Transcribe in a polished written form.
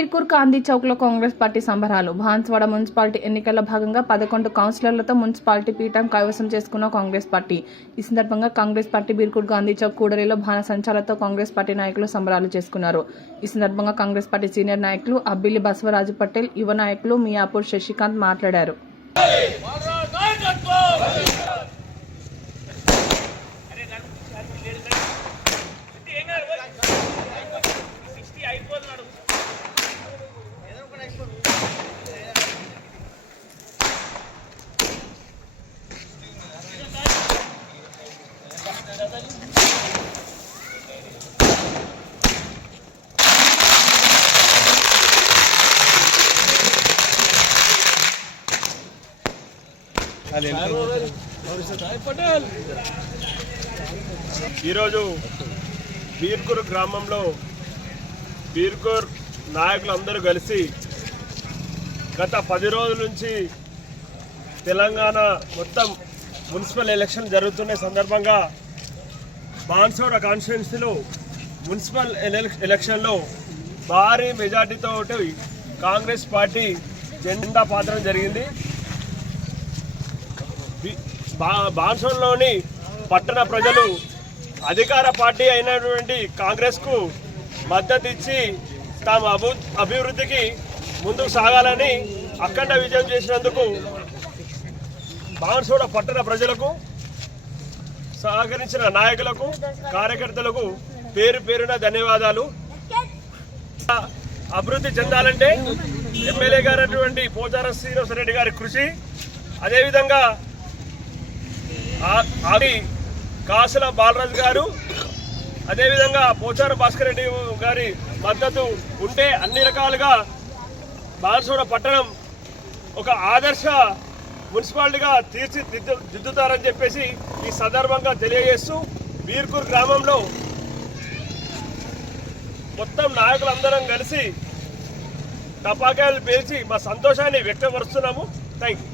Birkur Gandhi చౌక్లో Congress party సంబరాలు. Banswada municipality ఎన్నికల్లో భాగంగా 11 కౌన్సిలర్లతో మున్సిపాలిటీ పీఠం కైవసం చేసుకున్న కాంగ్రెస్ పార్టీ. ఈ సందర్భంగా కాంగ్రెస్ పార్టీ బీర్కూర్ గాంధీ చౌక్ కూడలిలో బాణసంచాలతో కాంగ్రెస్ పార్టీ నాయకులు సంబరాలు చేసుకున్నారు. ఈ సందర్భంగా కాంగ్రెస్ పార్టీ సీనియర్ నాయకులు అబ్బిలి బసవరాజు పటేల్, యువ నాయకులు మియాపూర్ శశికాంత్ మాట్లాడారు. ఈరోజు బీర్కూర్ గ్రామంలో బీర్కూర్ నాయకులందరూ కలిసి గత 10 రోజుల నుంచి తెలంగాణ మొత్తం మున్సిపల్ ఎలక్షన్ జరుగుతున్న సందర్భంగా బాన్స్వాడ కాన్స్టిట్యున్సీలో మున్సిపల్ ఎలక్షన్లో భారీ మెజార్టీతో కాంగ్రెస్ పార్టీ జెండా పాతడం జరిగింది. బాన్స్వాడలోని పట్టణ ప్రజలు అధికార పార్టీ అయినటువంటి కాంగ్రెస్కు మద్దతు ఇచ్చి తాము అభివృద్ధికి ముందుకు సాగాలని అఖండ విజయం చేసినందుకు బాన్స్వాడ పట్టణ ప్రజలకు, సహకరించిన నాయకులకు, కార్యకర్తలకు పేరు పేరున ధన్యవాదాలు. అభివృద్ధి చెందాలంటే ఎమ్మెల్యే గారైనటువంటి పోచారం శ్రీనివాసరెడ్డి గారి కృషి, అదేవిధంగా ఆది కాసుల బాలరాజు గారు, అదేవిధంగా పోచారం భాస్కర్ రెడ్డి గారి మద్దతు ఉంటే అన్ని రకాలుగా బాన్స్వాడ పట్టణం ఒక ఆదర్శ మున్సిపాలిటీగా తీర్చిదిద్దుతారని చెప్పేసి ఈ సందర్భంగా తెలియజేస్తూ, బీర్కూర్ గ్రామంలో మొత్తం నాయకులందరం కలిసి టపాకాయలు పేల్చి మా సంతోషాన్ని వ్యక్తపరుస్తున్నాము. Thank you.